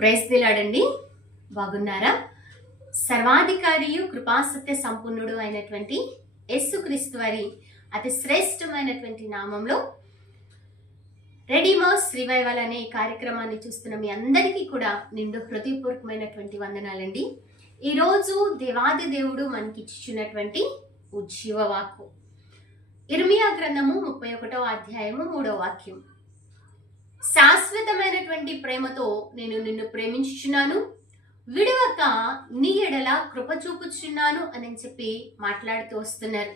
Praise దిలాడండి. బాగున్నారా? సర్వాధికారియు కృపాసత్య సంపూర్ణుడు అయినటువంటి యేసుక్రీస్తు వారి అతి శ్రేష్టమైనటువంటి నామంలో రెడీమర్స్ రివైవల్ అనే కార్యక్రమాన్ని చూస్తున్న మీ అందరికీ కూడా నిండు హృదయపూర్వకమైనటువంటి వందనాలండి. ఈరోజు దేవాది దేవుడు మనకి ఇచ్చినటువంటి ఉజ్జీవ వాక్కు ఇర్మియా గ్రంథము 31వ అధ్యాయము 3వ వాక్యం. శాశ్వతమైనటువంటి ప్రేమతో నేను నిన్ను ప్రేమించుచున్నాను, విడవక నీ ఎడల కృప చూపుచున్నాను అని చెప్పి మాట్లాడుతూ వస్తున్నారు.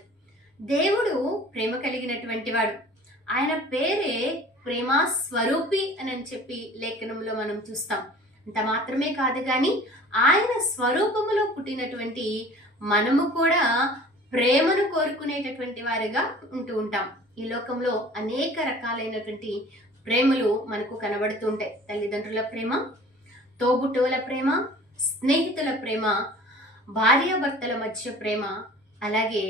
దేవుడు ప్రేమ కలిగినటువంటి వాడు. ఆయన పేరే ప్రేమ స్వరూపి అని చెప్పి లేఖనంలో మనం చూస్తాం. అంత మాత్రమే కాదు కానీ ఆయన స్వరూపములో పుట్టినటువంటి మనము కూడా ప్రేమను కోరుకునేటటువంటి వారిగా ఉంటూ ఉంటాం. ఈ లోకంలో అనేక రకాలైనటువంటి ప్రేమలు మనకు కనబడుతూ ఉంటాయి. తల్లిదండ్రుల ప్రేమ, తోబుట్టువుల ప్రేమ, స్నేహితుల ప్రేమ, భార్యాభర్తల మధ్య ప్రేమ, అలాగే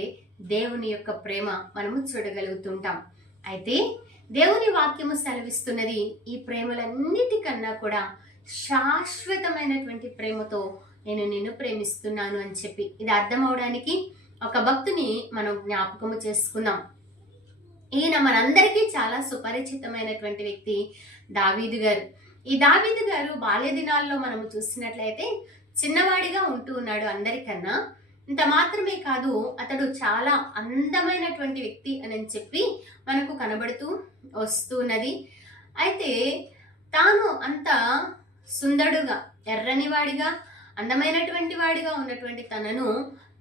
దేవుని యొక్క ప్రేమ మనము చూడగలుగుతుంటాం. అయితే దేవుని వాక్యము సెలవిస్తున్నది ఈ ప్రేమలన్నిటికన్నా కూడా శాశ్వతమైనటువంటి ప్రేమతో నేను నిన్ను ప్రేమిస్తున్నాను అని చెప్పి. ఇది అర్థం అవడానికి ఒక భక్తుని మనం జ్ఞాపకము చేసుకుందాం. ఈయన మనందరికీ చాలా సుపరిచితమైనటువంటి వ్యక్తి దావీదు గారు. ఈ దావీదు గారు బాల్య దినాల్లో మనము చూసినట్లయితే చిన్నవాడిగా ఉంటూ ఉన్నాడు అందరికన్నా. ఇంత మాత్రమే కాదు, అతడు చాలా అందమైనటువంటి వ్యక్తి అని చెప్పి మనకు కనబడుతూ వస్తున్నది. అయితే తాను అంత సుందరుడుగా, ఎర్రని వాడిగా, అందమైనటువంటి వాడిగా ఉన్నటువంటి తనను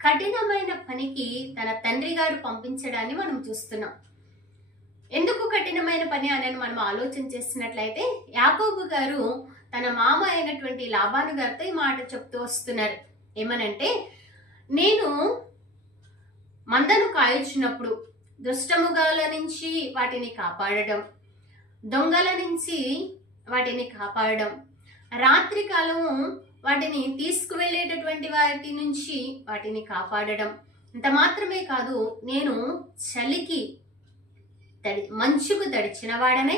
కఠినమైన పనికి తన తండ్రి గారు పంపించడాన్ని మనం చూస్తున్నాం. ఎందుకు కఠినమైన పని అని మనం ఆలోచన చేస్తున్నట్లయితే యాకోబు గారు తన మామ అయినటువంటి లాబాను గారితో ఈ మాట చెప్తూ వస్తున్నారు. ఏమనంటే, నేను మందను కాల్చినప్పుడు దుష్టముగాల నుంచి వాటిని కాపాడడం, దొంగల నుంచి వాటిని కాపాడడం, రాత్రి కాలము వాటిని తీసుకువెళ్ళేటటువంటి వాటి నుంచి వాటిని కాపాడడం, అంత మాత్రమే కాదు, నేను చలికి మంచుకు తడిచిన వాడనే,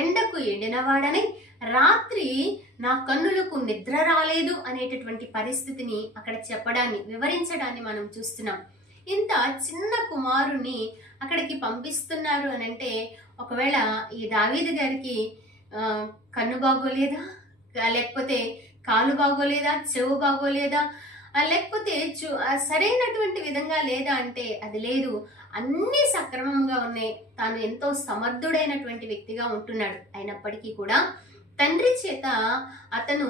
ఎండకు ఎండిన వాడనే, రాత్రి నా కన్నులకు నిద్ర రాలేదు అనేటటువంటి పరిస్థితిని అక్కడ చెప్పడాన్ని, వివరించడాన్ని మనం చూస్తున్నాం. ఇంత చిన్న కుమారుని అక్కడికి పంపిస్తున్నారు అని అంటే, ఒకవేళ ఈ దావీదు గారికి కన్ను బాగోలేదా, లేకపోతే కాలు బాగోలేదా, చెవు బాగోలేదా, లేకపోతే సరైనటువంటి విధంగా లేదా అంటే అది లేదు. అన్నీ సక్రమంగా ఉన్నాయి. తాను ఎంతో సమర్థుడైనటువంటి వ్యక్తిగా ఉంటున్నాడు. అయినప్పటికీ కూడా తండ్రి చేత అతను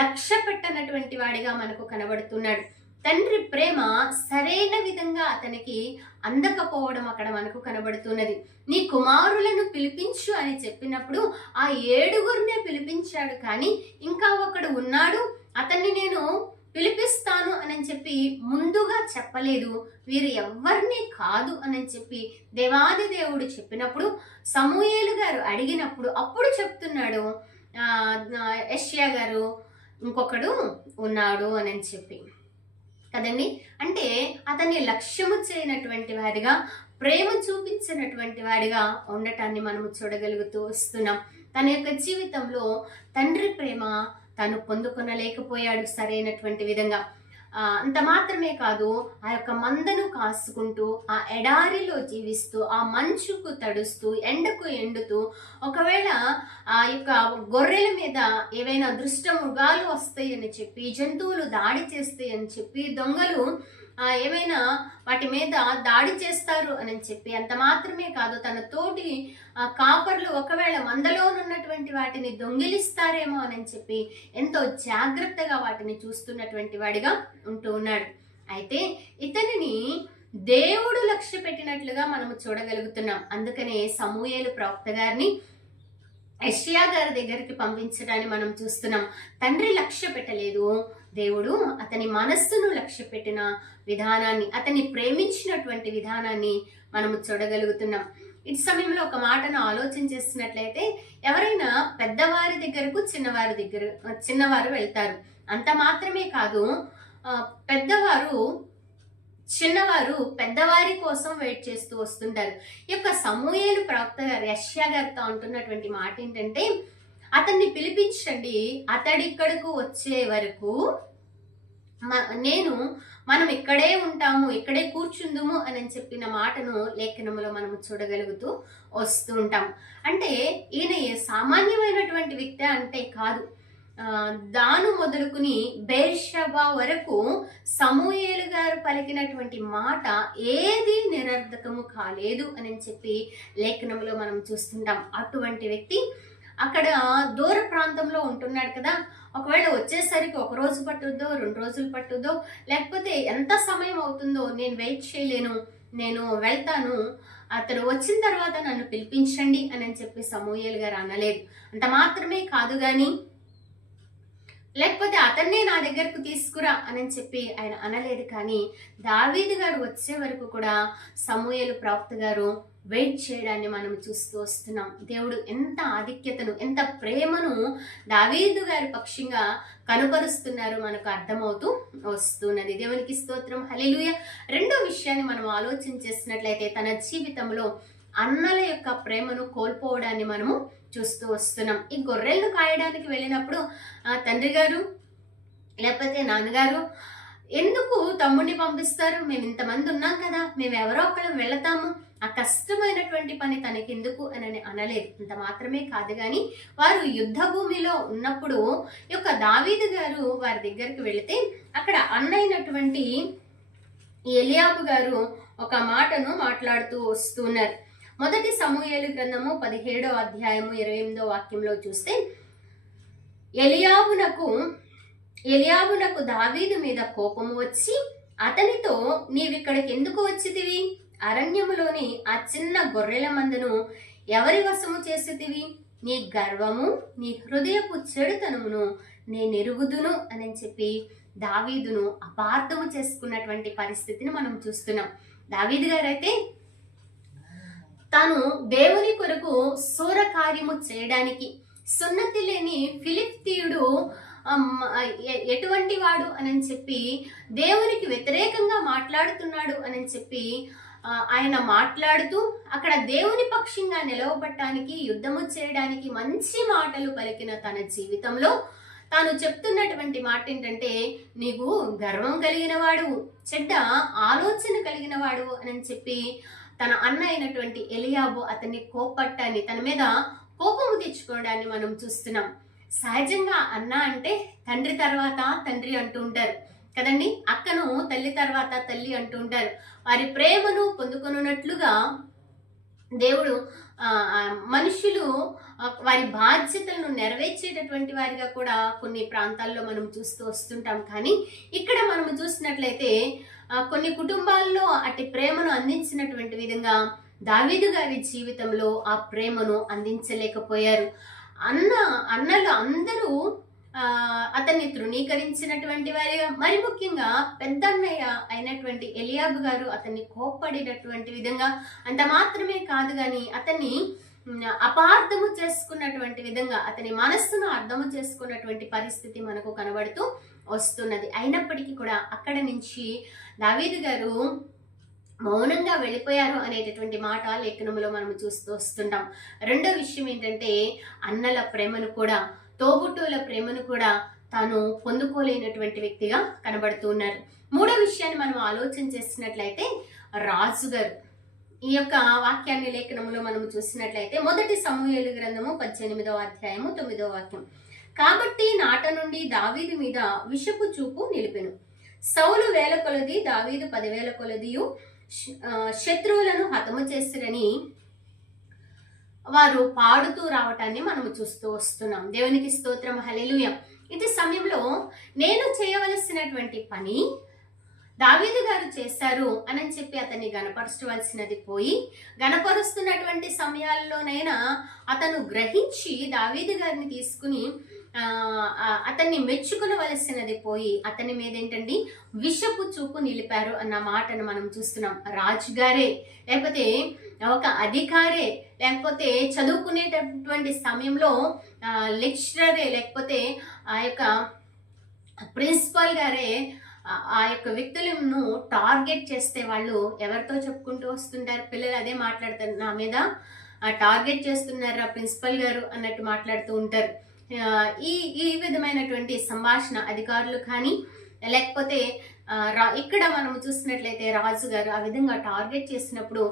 లక్ష్య పెట్టనటువంటి వాడిగా మనకు కనబడుతున్నాడు. తండ్రి ప్రేమ సరైన విధంగా అతనికి అందకపోవడం అక్కడ మనకు కనబడుతున్నది. నీ కుమారులను పిలిపించు అని చెప్పినప్పుడు ఆ 7గురినే పిలిపించాడు, కానీ ఇంకా ఒకడు ఉన్నాడు, అతన్ని నేను పిలిపిస్తాను అని చెప్పి ముందుగా చెప్పలేదు. వీరు ఎవరిని కాదు అని చెప్పి దేవాది దేవుడు చెప్పినప్పుడు, సమూయేలు గారు అడిగినప్పుడు అప్పుడు చెప్తున్నాడు యెషయా గారు, ఇంకొకడు ఉన్నాడు అని చెప్పి కదండి. అంటే అతన్ని లక్ష్యము చేయనటువంటి వాడిగా, ప్రేమ చూపించినటువంటి వాడిగా ఉండటాన్ని మనము చూడగలుగుతూ వస్తున్నాం. తన యొక్క జీవితంలో తండ్రి ప్రేమ తను పొందుకొనలేకపోయాడు సరైనటువంటి విధంగా. అంత మాత్రమే కాదు, ఆ యొక్క మందను కాసుకుంటూ, ఆ ఎడారిలో జీవిస్తూ, ఆ మంచుకు తడుస్తూ, ఎండకు ఎండుతూ, ఒకవేళ ఆ యొక్క గొర్రెల మీద ఏవైనా దుష్ట మృగాలు వస్తాయి అని చెప్పి, జంతువులు దాడి చేస్తాయి అని చెప్పి, దొంగలు ఏమైనా వాటి మీద దాడి చేస్తారు అని చెప్పి, అంత మాత్రమే కాదు, తన తోటి కాపర్లు ఒకవేళ మందలోనున్నటువంటి వాటిని దొంగిలిస్తారేమో అని చెప్పి ఎంతో జాగ్రత్తగా వాటిని చూస్తున్నటువంటి వాడిగా ఉంటూ ఉన్నాడు. అయితే ఇతనిని దేవుడు లక్ష్య పెట్టినట్లుగా మనము చూడగలుగుతున్నాం. అందుకనే సమూయేలు ప్రవక్త గారిని యెషయా గారి దగ్గరికి పంపించడాన్ని మనం చూస్తున్నాం. తండ్రి లక్ష్య పెట్టలేదు, దేవుడు అతని మనస్సును లక్ష్య పెట్టిన విధానాన్ని, అతన్ని ప్రేమించినటువంటి విధానాన్ని మనము చూడగలుగుతున్నాం. ఈ సమయంలో ఒక మాటను ఆలోచన చేస్తున్నట్లయితే, ఎవరైనా పెద్దవారి దగ్గరకు చిన్నవారు వెళ్తారు. అంత మాత్రమే కాదు, చిన్నవారు పెద్దవారి కోసం వెయిట్ చేస్తూ వస్తుంటారు. ఈ యొక్క సమూయేలు ప్రవక్త గారు యెషయా గారితో అంటున్నటువంటి మాట ఏంటంటే, అతన్ని పిలిపించండి, అతడిక్కడకు వచ్చే వరకు నేను మనం ఇక్కడే ఉంటాము, ఇక్కడే కూర్చుందుము అని చెప్పిన మాటను లేఖనంలో మనం చూడగలుగుతూ వస్తూ ఉంటాం. అంటే ఈయన సామాన్యమైనటువంటి వ్యక్తి అంటే కాదు. దాను మొదలుకుని బెర్షెబా వరకు సమూయేలు గారు పలికినటువంటి మాట ఏది నిరర్ధకము కాలేదు అని చెప్పి లేఖనంలో మనం చూస్తుంటాం. అటువంటి వ్యక్తి అక్కడ దూర ప్రాంతంలో ఉంటున్నాడు కదా. ఒకవేళ వచ్చేసరికి ఒక రోజు పట్టుద్దో, 2 రోజులు పట్టుద్దో, లేకపోతే ఎంత సమయం అవుతుందో నేను వెయిట్ చేయలేను, నేను వెళ్తాను, అతను వచ్చిన తర్వాత నన్ను పిలిపించండి అని చెప్పి సమూయేలు గారు అనలేదు. అంత మాత్రమే కాదు కానీ, లేకపోతే అతన్నే నా దగ్గరకు తీసుకురా అని చెప్పి ఆయన అనలేదు. కానీ దావీదు గారు వచ్చే వరకు కూడా సమూయేలు ప్రవక్త గారు వెయిట్ చేయడాన్ని మనం చూస్తూ వస్తున్నాం. దేవుడు ఎంత ఆధిక్యతను, ఎంత ప్రేమను దావీదు గారి పక్షంగా కనుపరుస్తున్నారు మనకు అర్థమవుతూ వస్తున్నది. దేవునికి స్తోత్రం, హల్లెలూయా. రెండో విషయాన్ని మనం ఆలోచన చేసినట్లయితే తన జీవితంలో అన్నల యొక్క ప్రేమను కోల్పోవడాన్ని మనము చూస్తూ వస్తున్నాం. ఈ గొర్రెలను కాయడానికి వెళ్ళినప్పుడు తండ్రి గారు లేకపోతే నాన్నగారు ఎందుకు తమ్ముడిని పంపిస్తారు, మేము ఇంతమంది ఉన్నాం కదా, మేము ఎవరో ఒకళ్ళం వెళతాము, ఆ కష్టమైనటువంటి పని తనకెందుకు అని అనలేదు. అంత మాత్రమే కాదు కానీ వారు యుద్ధ భూమిలో ఉన్నప్పుడు యొక్క దావీదు గారు వారి దగ్గరికి వెళితే అక్కడ అన్నైనటువంటి ఎలియాబు గారు ఒక మాటను మాట్లాడుతూ వస్తున్నారు. మొదటి సమూయేలు గ్రంథము 17వ అధ్యాయము 28వ వాక్యంలో చూస్తే, ఎలియాబునకు దావీదు మీద కోపము వచ్చి అతనితో, నీవిక్కడికి ఎందుకు వచ్చితివి? అరణ్యములోని ఆ చిన్న గొర్రెల మందను ఎవరి వశము చేసితివి? నీ గర్వము, నీ హృదయపు చెడుతనమును నేనెరుగుదును అని చెప్పి దావీదును అపార్థము చేసుకున్నటువంటి పరిస్థితిని మనం చూస్తున్నాం. దావీదు గారైతే తాను దేవుని కొరకు శూర కార్యము చేయడానికి సున్నతి లేని ఫిలిష్తీయుడు ఎటువంటి వాడు అని చెప్పి దేవునికి వ్యతిరేకంగా మాట్లాడుతున్నాడు అని చెప్పి ఆయన మాట్లాడుతూ అక్కడ దేవుని పక్షంగా నిలవబట్టడానికి, యుద్ధము చేయడానికి మంచి మాటలు పలికిన తన జీవితంలో తాను చెప్తున్నటువంటి మాట ఏంటంటే, నీకు గర్వం కలిగిన వాడు, చెడ్డ ఆలోచన కలిగిన వాడు అని చెప్పి తన అన్న అయినటువంటి ఎలియాబు అతన్ని కోపట్టాన్ని, తన మీద కోపము తెచ్చుకోవడాన్ని మనం చూస్తున్నాం. సహజంగా అన్న అంటే తండ్రి తర్వాత తండ్రి అంటూ ఉంటారు కదండి. అక్కను తల్లి తర్వాత తల్లి అంటూ ఉంటారు. వారి ప్రేమను పొందుకొనున్నట్లుగా దేవుడు మనుషులు వారి బాధ్యతలను నెరవేర్చేటటువంటి వారిగా కూడా కొన్ని ప్రాంతాల్లో మనం చూస్తూ వస్తుంటాం. కానీ ఇక్కడ మనం చూసినట్లయితే కొన్ని కుటుంబాల్లో అట్టి ప్రేమను అందించినటువంటి విధంగా దావీదు గారి జీవితంలో ఆ ప్రేమను అందించలేకపోయారు. అన్నలు అందరూ అతన్ని తృణీకరించినటువంటి వారిగా, మరి ముఖ్యంగా పెద్దన్నయ్య అయినటువంటి ఎలియాబు గారు అతన్ని కోప్పడినటువంటి విధంగా, అంత మాత్రమే కాదు కానీ అతన్ని అపార్థము చేసుకున్నటువంటి విధంగా, అతని మనస్సును అర్థము చేసుకున్నటువంటి పరిస్థితి మనకు కనబడుతూ వస్తున్నది. అయినప్పటికీ కూడా అక్కడ నుంచి దావీదు గారు మౌనంగా వెళ్ళిపోయారు అనేటటువంటి మాట లేఖనంలో మనం చూస్తూ వస్తుంటాం. రెండో విషయం ఏంటంటే, అన్నల ప్రేమను కూడా, తోబుట్టువుల ప్రేమను కూడా తాను పొందుకోలేనటువంటి వ్యక్తిగా కనబడుతూ ఉన్నారు. మూడో విషయాన్ని మనం ఆలోచన చేసినట్లయితే, రాజుగారు ఈ యొక్క వాక్యాన్ని లేఖనంలో మనం చూసినట్లయితే మొదటి సమూయేలు గ్రంథము 18వ అధ్యాయము 9వ వాక్యం. కాబట్టి నాట నుండి దావీదు మీద విషపు చూపు నిలిపెను. సౌలు 1000 కొలది, దావీదు 10,000 కొలదియు శత్రువులను హతము చేసిరని వారు పాడుతూ రావటాన్ని మనము చూస్తూ వస్తున్నాం. దేవునికి స్తోత్రం, హల్లెలూయా. ఇది సమయంలో నేను చేయవలసినటువంటి పని దావీదు గారు చేశారు అని చెప్పి అతన్ని గణపరచవలసినది పోయి, గణపరుస్తున్నటువంటి సమయాల్లోనైనా అతను గ్రహించి దావీదు గారిని తీసుకుని అతన్ని మెచ్చుకునవలసినది పోయి అతని మీద ఏంటండి విషపు చూపు నిలిపారు అన్న మాటను మనం చూస్తున్నాం. రాజుగారే, లేకపోతే ఒక అధికారే, లేకపోతే చదువుకునేటటువంటి సమయంలో లెక్చరరే, లేకపోతే ఆ యొక్క ప్రిన్సిపల్ గారే ఆ యొక్క వ్యక్తులను టార్గెట్ చేస్తే వాళ్ళు ఎవరితో చెప్పుకుంటూ వస్తుంటారు? పిల్లలు అదే మాట్లాడతారు, నా మీద టార్గెట్ చేస్తున్నారు ప్రిన్సిపల్ గారు అన్నట్టు మాట్లాడుతూ ఉంటారు. ఈ ఈ విధమైనటువంటి సంభాషణ అధికారులు కానీ లేకపోతే ఇక్కడ మనం చూసినట్లయితే రాజు గారు ఆ విధంగా టార్గెట్ చేసినప్పుడు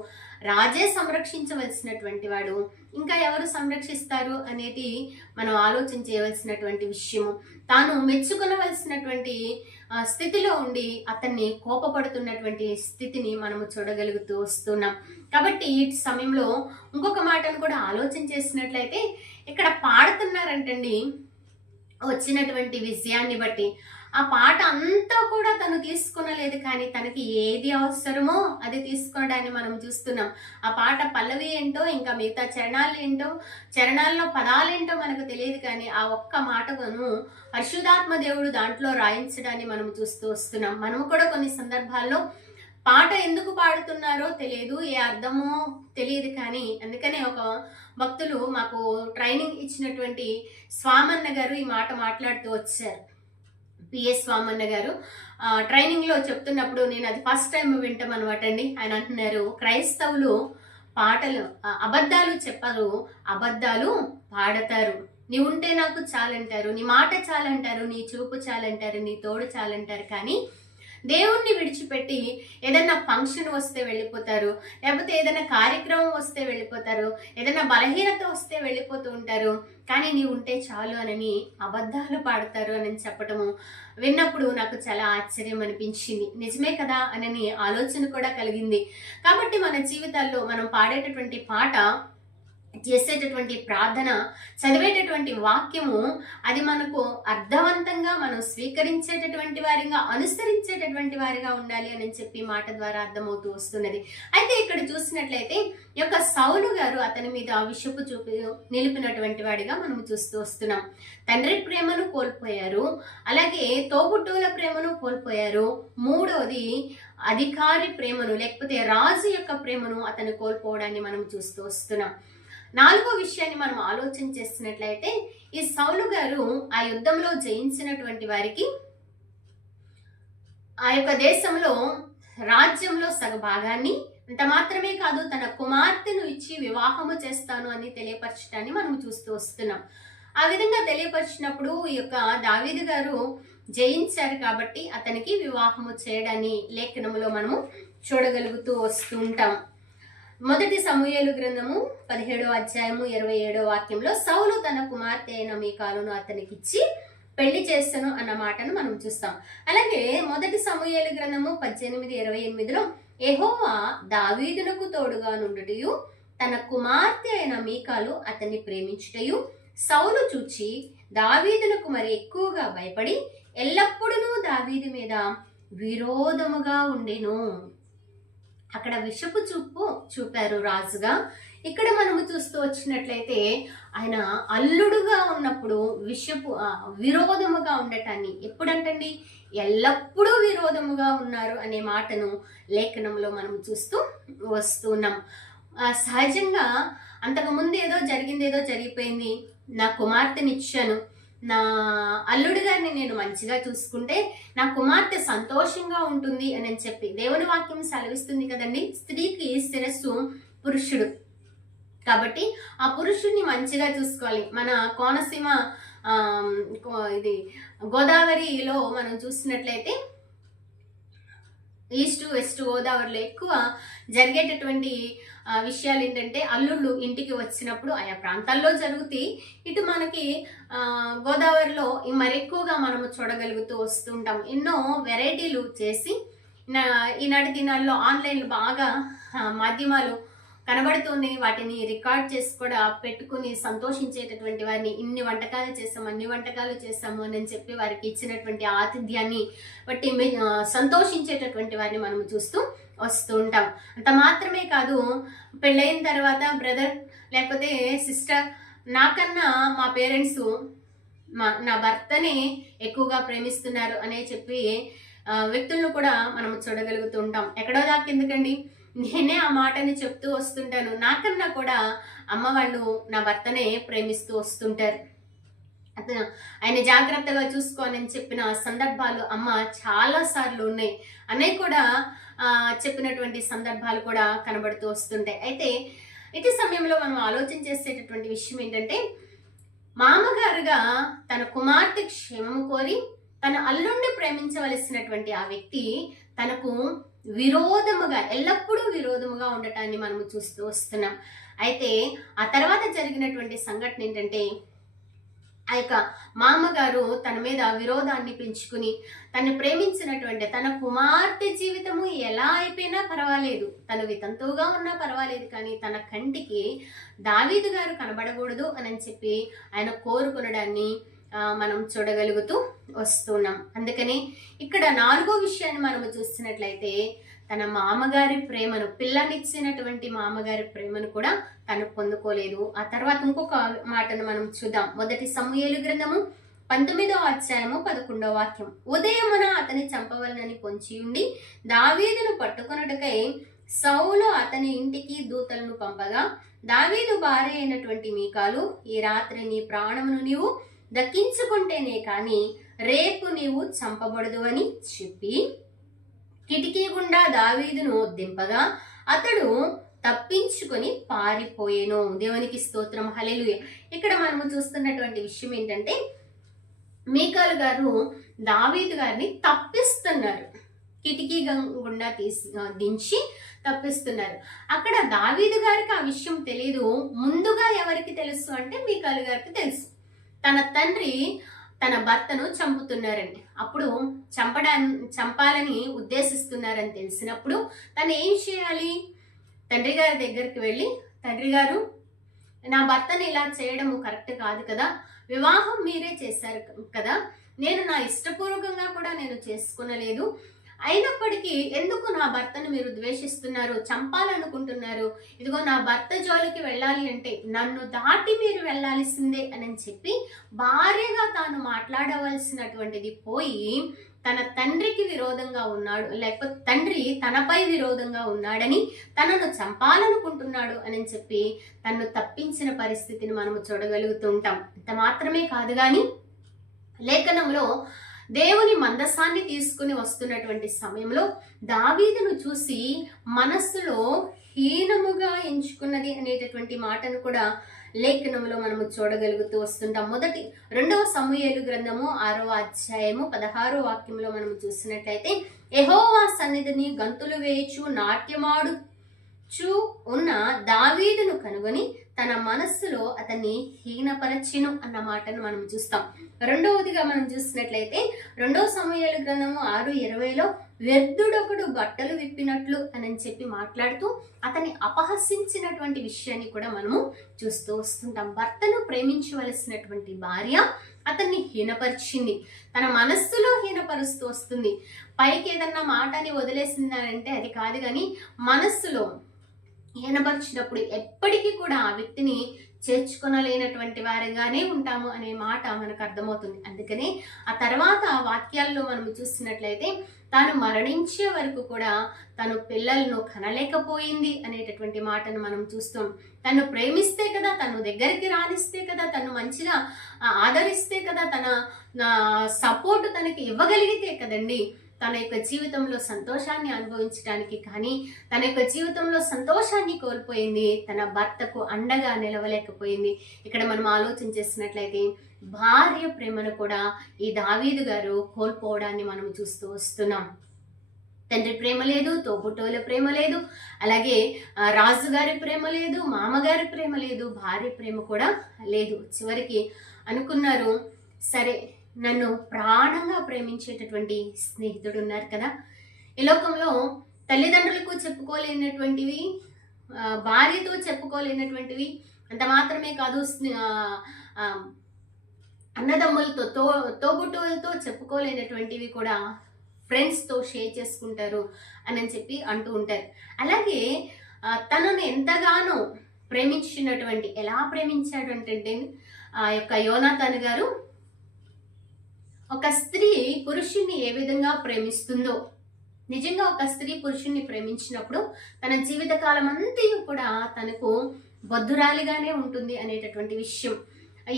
రాజే సంరక్షించవలసినటువంటి వాడు, ఇంకా ఎవరు సంరక్షిస్తారు అనేది మనం ఆలోచన చేయవలసినటువంటి విషయము. తాను మెచ్చుకొనవలసినటువంటి స్థితిలో ఉండి అతన్ని కోపపడుతున్నటువంటి స్థితిని మనము చూడగలుగుతూ వస్తున్నాం. కాబట్టి ఈ సమయంలో ఇంకొక మాటను కూడా ఆలోచన చేసినట్లయితే ఇక్కడ పాడుతున్నారంటండి వచ్చినటువంటి విజయాన్ని బట్టి. ఆ పాట అంతా కూడా తను తీసుకునలేదు, కానీ తనకి ఏది అవసరమో అది తీసుకునడాన్ని మనం చూస్తున్నాం. ఆ పాట పల్లవి ఏంటో ఇంకా మిగతా చరణాలు ఏంటో, చరణాల్లో పదాలేంటో మనకు తెలియదు, కానీ ఆ ఒక్క మాటను పరిశుద్ధాత్మ దేవుడు దాంట్లో రాయించడాన్ని మనం చూస్తూ వస్తున్నాం. మనము కూడా కొన్ని సందర్భాల్లో పాట ఎందుకు పాడుతున్నారో తెలియదు, ఏ అర్థమో తెలియదు, కానీ అందుకనే ఒక భక్తులు మాకు ట్రైనింగ్ ఇచ్చినటువంటి స్వామన్న గారు ఈ మాట మాట్లాడుతూ వచ్చారు. పిఎస్ స్వామన్న గారు ట్రైనింగ్లో చెప్తున్నప్పుడు నేను అది ఫస్ట్ టైం వింటాం అనమాట అండి. ఆయన అంటున్నారు, క్రైస్తవులు పాటలు అబద్ధాలు చెప్పరు, అబద్ధాలు పాడతారు. నీ ఉంటే నాకు చాలంటారు, నీ మాట చాలంటారు, నీ చూపు చాలంటారు, నీ తోడు చాలంటారు, కానీ దేవుణ్ణి విడిచిపెట్టి ఏదైనా ఫంక్షన్ వస్తే వెళ్ళిపోతారు, లేకపోతే ఏదైనా కార్యక్రమం వస్తే వెళ్ళిపోతారు, ఏదైనా బలహీనత వస్తే వెళ్ళిపోతూ ఉంటారు, కానీ నీ ఉంటే చాలు అని అబద్ధాలు పాడతారు అని చెప్పటము విన్నప్పుడు నాకు చాలా ఆశ్చర్యం అనిపించింది. నిజమే కదా అని ఆలోచన కూడా కలిగింది. కాబట్టి మన జీవితాల్లో మనం పాడేటటువంటి పాట, చేసేటటువంటి ప్రార్థన, చదివేటటువంటి వాక్యము అది మనకు అర్థవంతంగా మనం స్వీకరించేటటువంటి వారిగా, అనుసరించేటటువంటి వారిగా ఉండాలి అని చెప్పి మాట ద్వారా అర్థమవుతూ వస్తున్నది. అయితే ఇక్కడ చూసినట్లయితే ఈ యొక్క సౌలు గారు అతని మీద విషపు చూపి నిలిపినటువంటి వాడిగా మనం చూస్తూ వస్తున్నాం. తండ్రి ప్రేమను కోల్పోయారు, అలాగే తోబుట్టువుల ప్రేమను కోల్పోయారు. మూడోది అధికారి ప్రేమను లేకపోతే రాజు యొక్క ప్రేమను అతను కోల్పోవడాన్ని మనం చూస్తూ వస్తున్నాం. నాలుగో విషయాన్ని మనం ఆలోచన చేస్తున్నట్లయితే ఈ సౌలు గారు ఆ యుద్ధంలో జయించినటువంటి వారికి ఆ యొక్క దేశంలో రాజ్యంలో సగ భాగాన్ని, అంత మాత్రమే కాదు తన కుమార్తెను ఇచ్చి వివాహము చేస్తాను అని తెలియపరచడాన్ని మనం చూస్తూ వస్తున్నాం. ఆ విధంగా తెలియపరిచినప్పుడు ఈ యొక్క దావీదు గారు జయించారు కాబట్టి అతనికి వివాహము చేయడాన్ని లేఖనములో మనము చూడగలుగుతూ వస్తూ ఉంటాం. మొదటి సమూయేలు గ్రంథము 17వ అధ్యాయము 27వ వాక్యంలో సౌలు తన కుమార్తె అయిన మీకాలును అతనికిచ్చి పెళ్లి చేస్తాను అన్న మాటను మనం చూస్తాం. అలాగే మొదటి సమూయేలు గ్రంథము 18:28లో యెహోవా దావీదునకు తోడుగా నుండుటయు తన కుమార్తె అయిన మీకాలు అతన్ని ప్రేమించుటయు సౌలు చూచి దావీదునకు మరి ఎక్కువగా భయపడి ఎల్లప్పుడూ దావీదు మీద విరోధముగా ఉండెను. అక్కడ విషపు చూపు చూపారు రాజుగా. ఇక్కడ మనము చూస్తూ వచ్చినట్లయితే ఆయన అల్లుడుగా ఉన్నప్పుడు విరోధముగా ఉండటాన్ని, ఎప్పుడంటండి ఎల్లప్పుడూ విరోధముగా ఉన్నారు అనే మాటను లేఖనంలో మనం చూస్తూ వస్తున్నాం. సహజంగా అంతకుముందు ఏదో జరిగింది, ఏదో జరిగిపోయింది, నా కుమార్తెనిచ్చాను, నా అల్లుడు గారిని నేను మంచిగా చూసుకుంటే నా కుమార్తె సంతోషంగా ఉంటుంది అని చెప్పి దేవుని వాక్యం సెలవిస్తుంది కదండి. స్త్రీకి శిరస్సు పురుషుడు, కాబట్టి ఆ పురుషుడిని మంచిగా చూసుకోవాలి. మన కోనసీమ ఇది గోదావరిలో మనం చూసినట్లయితే ఈస్ట్ వెస్ట్ గోదావరిలో ఎక్కువ జరిగేటటువంటి విషయాలు ఏంటంటే అల్లుళ్ళు ఇంటికి వచ్చినప్పుడు ఆయా ప్రాంతాల్లో జరుగుతాయి. ఇటు మనకి గోదావరిలో మరెక్కువగా మనము చూడగలుగుతూ వస్తుంటాం. ఎన్నో వెరైటీలు చేసి ఈనాటి దినాల్లో ఆన్లైన్లో బాగా మాధ్యమాలు కనబడుతుంది, వాటిని రికార్డ్ చేసి కూడా పెట్టుకుని సంతోషించేటటువంటి వారిని ఇన్ని వంటకాలు చేసాము, అన్ని వంటకాలు చేసాము అని చెప్పి వారికి ఇచ్చినటువంటి ఆతిథ్యాన్ని బట్టి సంతోషించేటటువంటి వారిని మనం చూస్తూ వస్తూ ఉంటాం. అంత మాత్రమే కాదు, పెళ్ళైన తర్వాత బ్రదర్ లేకపోతే సిస్టర్ నాకన్నా మా పేరెంట్స్ నా భర్తని ఎక్కువగా ప్రేమిస్తున్నారు అనే చెప్పి వ్యక్తులను కూడా మనం చూడగలుగుతూ ఉంటాం. ఎక్కడో దాకా ఎందుకండి, నేనే ఆ మాటని చెప్తూ వస్తుంటాను, నాకన్నా కూడా అమ్మ వాళ్ళు నా భర్తనే ప్రేమిస్తూ వస్తుంటారు, ఆయన జాగ్రత్తగా చూసుకోవాలని చెప్పిన సందర్భాలు అమ్మ చాలా సార్లు ఉన్నాయి. అన్నయ్య కూడా చెప్పినటువంటి సందర్భాలు కూడా కనబడుతూ వస్తుంటాయి. అయితే ఇటు సమయంలో మనం ఆలోచన చేసేటటువంటి విషయం ఏంటంటే మామగారుగా తన కుమార్తె క్షేమము కోరి తన అల్లుణ్ణి ప్రేమించవలసినటువంటి ఆ వ్యక్తి తనకు విరోధముగా, ఎల్లప్పుడూ విరోధముగా ఉండటాన్ని మనము చూస్తూ వస్తున్నాం. అయితే ఆ తర్వాత జరిగినటువంటి సంఘటన ఏంటంటే, ఆ యొక్క మామగారు తన మీద విరోధాన్ని పెంచుకుని తను ప్రేమించినటువంటి తన కుమార్తె జీవితము ఎలా అయిపోయినా పర్వాలేదు, తను వితంతువుగా ఉన్నా పర్వాలేదు, కానీ తన కంటికి దావీదు గారు కనబడకూడదు అని చెప్పి ఆయన కోరుకునడాన్ని మనం చూడగలుగుతూ వస్తున్నాం. అందుకని ఇక్కడ 4వ విషయాన్ని మనము చూస్తున్నట్లయితే, తన మామగారి ప్రేమను, పిల్లనిచ్చినటువంటి మామగారి ప్రేమను కూడా తను పొందుకోలేదు. ఆ తర్వాత ఇంకొక మాటను మనం చూద్దాం. 1 సమూయేలు గ్రంథము 19వ అధ్యాయము 11వ వాక్యం. ఉదయమున అతని చంపవలనని పొంచి ఉండి దావీదును పట్టుకొనుటకై సౌలు అతని ఇంటికి దూతలను పంపగా, దావీదు భార్య అయినటువంటి మీకాలు, ఈ రాత్రి నీ ప్రాణమును నీవు దక్కించుకుంటేనే కాని రేపు నీవు చంపబడదు అని చెప్పి కిటికీ గుండా దావీదును దింపగా అతడు తప్పించుకొని పారిపోయేను. దేవునికి స్తోత్రం, హల్లెలూయా. ఇక్కడ మనము చూస్తున్నటువంటి విషయం ఏంటంటే, మీకాలు గారు దావీదు గారిని తప్పిస్తున్నారు. కిటికీ గుండా దించి తప్పిస్తున్నారు. అక్కడ దావీదు గారికి ఆ విషయం తెలియదు. ముందుగా ఎవరికి తెలుసు అంటే మీకాలు గారికి తెలుసు. తన తండ్రి తన భర్తను చంపుతున్నారండి. అప్పుడు చంపాలని ఉద్దేశిస్తున్నారని తెలిసినప్పుడు తను ఏం చేయాలి? తండ్రి గారి దగ్గరికి వెళ్ళి, తండ్రి గారు, నా భర్తను ఇలా చేయడము కరెక్ట్ కాదు కదా, వివాహం మీరే చేశారు కదా, నేను నా ఇష్టపూర్వకంగా కూడా నేను చేసుకునలేదు, అయినప్పటికీ ఎందుకు నా భర్తను మీరు ద్వేషిస్తున్నారు, చంపాలనుకుంటున్నారు, ఇదిగో నా భర్త జోలికి వెళ్ళాలి అంటే నన్ను దాటి మీరు వెళ్ళాల్సిందే అని చెప్పి భార్యగా తాను మాట్లాడవలసినటువంటిది పోయి తన తండ్రికి విరోధంగా ఉన్నాడు, లేకపోతే తండ్రి తనపై విరోధంగా ఉన్నాడని, తనను చంపాలనుకుంటున్నాడు అని చెప్పి తనను తప్పించిన పరిస్థితిని మనము చూడగలుగుతుంటాం. ఇంత మాత్రమే కాదు కానీ లేఖనంలో దేవుని మందసాన్ని తీసుకుని వస్తున్నటువంటి సమయంలో దావీదును చూసి మనస్సులో హీనముగా ఎంచుకున్నది అనేటటువంటి మాటను కూడా లేఖనంలో మనము చూడగలుగుతూ వస్తుంటాం. 2వ సమూయేలు గ్రంథము 6వ అధ్యాయము 16వ వాక్యంలో మనము చూసినట్లయితే, యెహోవా సన్నిధిని గంతులు వేయుచు నాట్యమాడుచు ఉన్న దావీదును కనుగొని తన మనస్సులో అతన్ని హీనపరచెను అన్న మాటను మనం చూస్తాం. రెండవదిగా మనం చూసినట్లయితే 2వ సమూయేలు గ్రంథము 6:20లో వ్యర్థుడొకడు బట్టలు విప్పినట్లు అని చెప్పి మాట్లాడుతూ అతన్ని అపహసించినటువంటి విషయాన్ని కూడా మనము చూస్తూ వస్తుంటాం. భర్తను ప్రేమించవలసినటువంటి భార్య అతన్ని హీనపరిచింది, తన మనస్సులో హీనపరుస్తూ వస్తుంది. పైకి ఏదన్నా మాటని వదిలేసిందంటే అది కాదు, కానీ మనస్సులో హీనపరిచినప్పుడు ఎప్పటికీ కూడా ఆ వ్యక్తిని చేర్చుకొనలేనటువంటి వారిగానే ఉంటాము అనే మాట మనకు అర్థమవుతుంది. అందుకనే ఆ తర్వాత వాక్యాల్లో మనం చూసినట్లయితే తాను మరణించే వరకు కూడా తను పిల్లలను కనలేకపోయింది అనేటటువంటి మాటను మనం చూస్తాం. తను ప్రేమిస్తే కదా, తను దగ్గరికి రానిస్తే కదా, తను మంచిగా ఆదరిస్తే కదా, తన సపోర్ట్ తనకి ఇవ్వగలిగితే కదండి తన యొక్క జీవితంలో సంతోషాన్ని అనుభవించడానికి. కానీ తన యొక్క జీవితంలో సంతోషాన్ని కోల్పోయింది, తన భర్తకు అండగా నిలవలేకపోయింది. ఇక్కడ మనం ఆలోచన చేసినట్లయితే భార్య ప్రేమను కూడా ఈ దావీదు గారు కోల్పోవడాన్ని మనం చూస్తూ వస్తున్నాం. తండ్రి ప్రేమ లేదు, తోబుట్టోల ప్రేమ లేదు, అలాగే రాజుగారి ప్రేమ లేదు, మామగారి ప్రేమ లేదు, భార్య ప్రేమ కూడా లేదు. చివరికి అనుకున్నారు, సరే నన్ను ప్రాణంగా ప్రేమించేటటువంటి స్నేహితుడు ఉన్నారు కదా, ఈ లోకంలో తల్లిదండ్రులకు చెప్పుకోలేనటువంటివి, భార్యతో చెప్పుకోలేనటువంటివి, అంత మాత్రమే కాదు అన్నదమ్ములతో తోబుట్టువులతో చెప్పుకోలేనటువంటివి కూడా ఫ్రెండ్స్తో షేర్ చేసుకుంటారు అని చెప్పి అంటూ ఉంటారు. అలాగే తనను ఎంతగానో ప్రేమించినటువంటి, ఎలా ప్రేమించాడు అంటే ఆ యొక్క యోనాతాను గారు ఒక స్త్రీ పురుషుణ్ణి ఏ విధంగా ప్రేమిస్తుందో, నిజంగా ఒక స్త్రీ పురుషుణ్ణి ప్రేమించినప్పుడు తన జీవితకాలం అంతా కూడా తనకు బొద్దురాలిగానే ఉంటుంది అనేటటువంటి విషయం.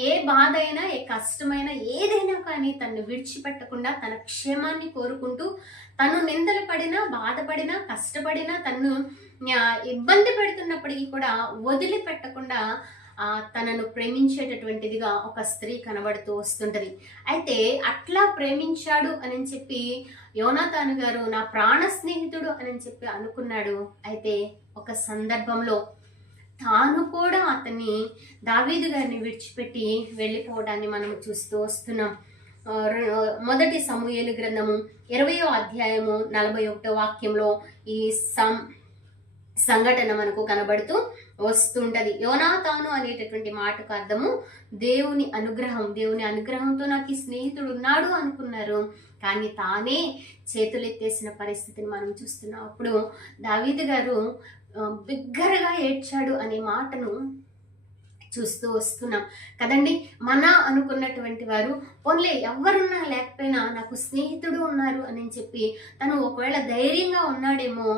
ఏ బాధ అయినా, ఏ కష్టమైనా, ఏదైనా కానీ తను విడిచిపెట్టకుండా తన క్షేమాన్ని కోరుకుంటూ తను నిందలు పడినా, బాధపడినా, కష్టపడినా, తను ఇబ్బంది పెడుతున్నప్పటికీ కూడా వదిలిపెట్టకుండా తనను ప్రేమించేటటువంటిదిగా ఒక స్త్రీ కనబడుతూ వస్తుంటది. అయితే అట్లా ప్రేమించాడు అని చెప్పి యోనాతాను గారు నా ప్రాణ స్నేహితుడు అని చెప్పి అనుకున్నాడు. అయితే ఒక సందర్భంలో తాను కూడా అతన్ని దావీదు గారిని విడిచిపెట్టి వెళ్ళిపోవడాన్ని మనం చూస్తూ వస్తున్నాం. మొదటి సమూయేలు గ్రంథము 20వ అధ్యాయము 41వ వాక్యంలో ఈ సంఘటన మనకు కనబడుతూ వస్తుంటది. యోనాతాను అనేటటువంటి మాటకు అర్థము దేవుని అనుగ్రహం. దేవుని అనుగ్రహంతో నాకు ఈ స్నేహితుడు ఉన్నాడు అనుకున్నారు, కానీ తానే చేతులెత్తేసిన పరిస్థితిని మనం చూస్తున్నాం. అప్పుడు దావీదు గారు బిగ్గరగా ఏడ్చాడు అనే మాటను చూస్తూ వస్తున్నాం కదండి. మన అనుకున్నటువంటి వారు పోన్లే ఎవరున్నా లేకపోయినా నాకు స్నేహితుడు ఉన్నారు అని చెప్పి తను ఒకవేళ ధైర్యంగా ఉన్నాడేమో,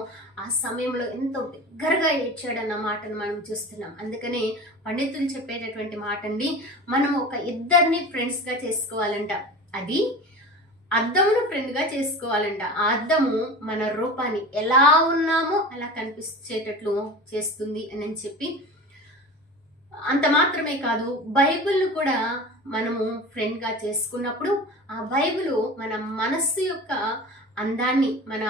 ఆ సమయంలో ఎంతో బిగ్గరగా ఏడ్చాడన్న మాటను మనం చూస్తున్నాం. అందుకని పండితులు చెప్పేటటువంటి మాట అండి, మనం ఒక ఇద్దరిని ఫ్రెండ్స్గా చేసుకోవాలంట. అది అద్దమును ఫ్రెండ్గా చేసుకోవాలంట. ఆ అద్దము మన రూపాన్ని ఎలా ఉన్నామో అలా కనిపించేటట్లు చేస్తుంది అని చెప్పి, అంత మాత్రమే కాదు, బైబిల్ను కూడా మనము ఫ్రెండ్గా చేసుకున్నప్పుడు ఆ బైబిల్ మన మనస్సు యొక్క అందాన్ని, మన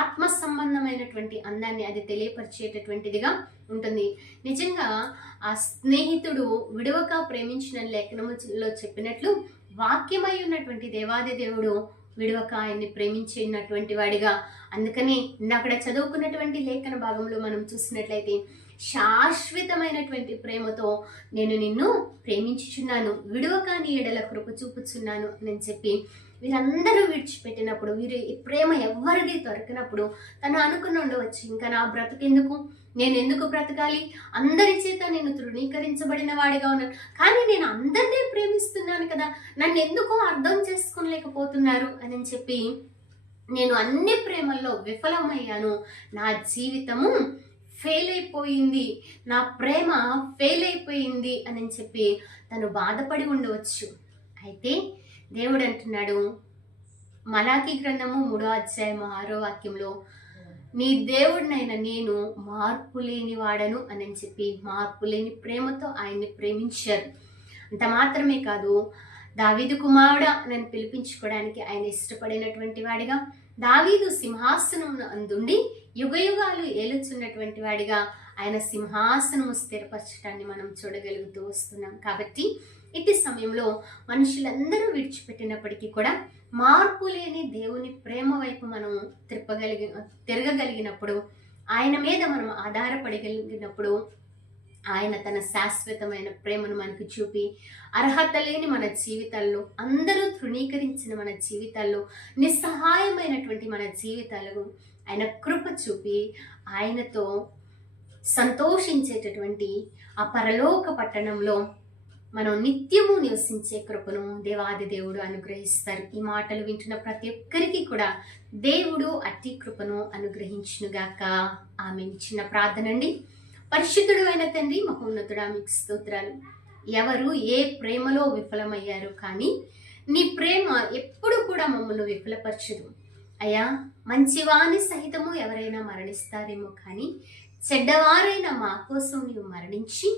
ఆత్మ సంబంధమైనటువంటి అందాన్ని అది తెలియపరిచేటటువంటిదిగా ఉంటుంది. నిజంగా ఆ స్నేహితుడు విడవక ప్రేమించిన లేఖనములో చెప్పినట్లు వాక్యమై ఉన్నటువంటి దేవాది దేవుడు విడవక ఆయన్ని ప్రేమించినటువంటి వాడిగా. అందుకని అక్కడ చదువుకున్నటువంటి లేఖన భాగంలో మనం చూసినట్లయితే శాశ్వతమైనటువంటి ప్రేమతో నేను నిన్ను ప్రేమించుచున్నాను, విడవక నీ ఎడల కృప చూపుచున్నాను అని చెప్పి వీరందరూ విడిచిపెట్టినప్పుడు, వీరు ఈ ప్రేమ ఎవరిది దొరికినప్పుడు తను అనుకుని ఉండవచ్చు, ఇంకా నా బ్రతుకెందుకు, నేను ఎందుకు బ్రతకాలి, అందరి చేత నేను తృణీకరించబడిన వాడిగా ఉన్నాను, కానీ నేను అందరినీ ప్రేమిస్తున్నాను కదా, నన్ను ఎందుకో అర్థం చేసుకోలేకపోతున్నారు అని చెప్పి నేను అన్ని ప్రేమల్లో విఫలమయ్యాను, నా జీవితము ఫెయిల్ అయిపోయింది, నా ప్రేమ ఫెయిల్ అయిపోయింది అని చెప్పి తను బాధపడి ఉండవచ్చు. అయితే దేవుడు అంటున్నాడు మలాకీ గ్రంథము 3వ అధ్యాయము 6వ వాక్యంలో, నీ దేవుడినైనా నేను మార్పు లేని వాడను అని చెప్పి మార్పు లేని ప్రేమతో ఆయన్ని ప్రేమించారు. అంత మాత్రమే కాదు, దావీదు కుమారుడా నన్ను పిలిపించుకోవడానికి ఆయన ఇష్టపడినటువంటి వాడిగా, దావీదు సింహాసనం అందుండి యుగయుగాలు ఏలుచున్నటువంటి వాడిగా ఆయన సింహాసనము స్థిరపరచడాన్ని మనం చూడగలుగుతూ వస్తున్నాం. కాబట్టి ఇటు సమయంలో మనుషులందరూ విడిచిపెట్టినప్పటికీ కూడా మార్పు లేని దేవుని ప్రేమ వైపు మనం తిరగగలిగినప్పుడు, ఆయన మీద మనం ఆధారపడగలిగినప్పుడు, ఆయన తన శాశ్వతమైన ప్రేమను మనకు చూపి అర్హత లేని మన జీవితాల్లో, అందరూ తృణీకరించిన మన జీవితాల్లో, నిస్సహాయమైనటువంటి మన జీవితాలకు ఆయన కృప చూపి ఆయనతో సంతోషించేటటువంటి ఆ పరలోక పట్టణంలో మనం నిత్యము నివసించే కృపను దేవాది దేవుడు అనుగ్రహిస్తారు. ఈ మాటలు వింటున్న ప్రతి ఒక్కరికి కూడా దేవుడు అట్టి కృపను అనుగ్రహించునుగాక. ఆమె చిన్న ప్రార్థన అండి. పరిశుద్ధుడు అయిన తండ్రి, మహోన్నతుడా, మీకు స్తోత్రాలు. ఎవరు ఏ ప్రేమలో విఫలమయ్యారు, కానీ నీ ప్రేమ ఎప్పుడు కూడా మమ్మల్ని విఫలపరచదు అయ్యా. మంచివాని సహితము ఎవరైనా మరణిస్తారేమో, కానీ చెడ్డవారైన మా కోసం నీవు మరణించి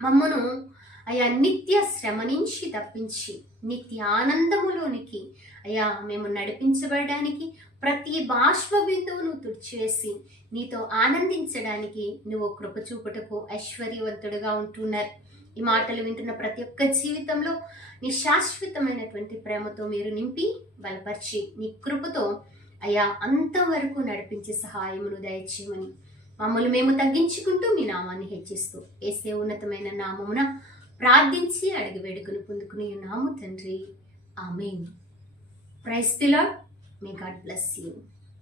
మమ్మను అయ్యా నిత్య శ్రమ నుంచి తప్పించి నిత్య ఆనందములోనికి అయ్యా మేము నడిపించబడడానికి, ప్రతి బాష్ప బిందువును తుడిచివేసి నీతో ఆనందించడానికి నువ్వు కృప చూపుటకు ఐశ్వర్యవంతుడుగా ఉంటున్నారు. ఈ మాటలు వింటున్న ప్రతి ఒక్క జీవితంలో నీ శాశ్వతమైనటువంటి ప్రేమతో మీరు నింపి బలపరిచి నీ కృపతో అయ్యా అంతవరకు నడిపించి సహాయమును దయచేయమని మమ్మల్ని మేము తగ్గించుకుంటూ మీ నామాన్ని హెచ్చిస్తూ యేసే ఉన్నతమైన నామమున ప్రార్థించి అడిగి వేడుకను పొందుకుని ఉన్నాము తండ్రి. Amen. Praise the Lord. May God bless you.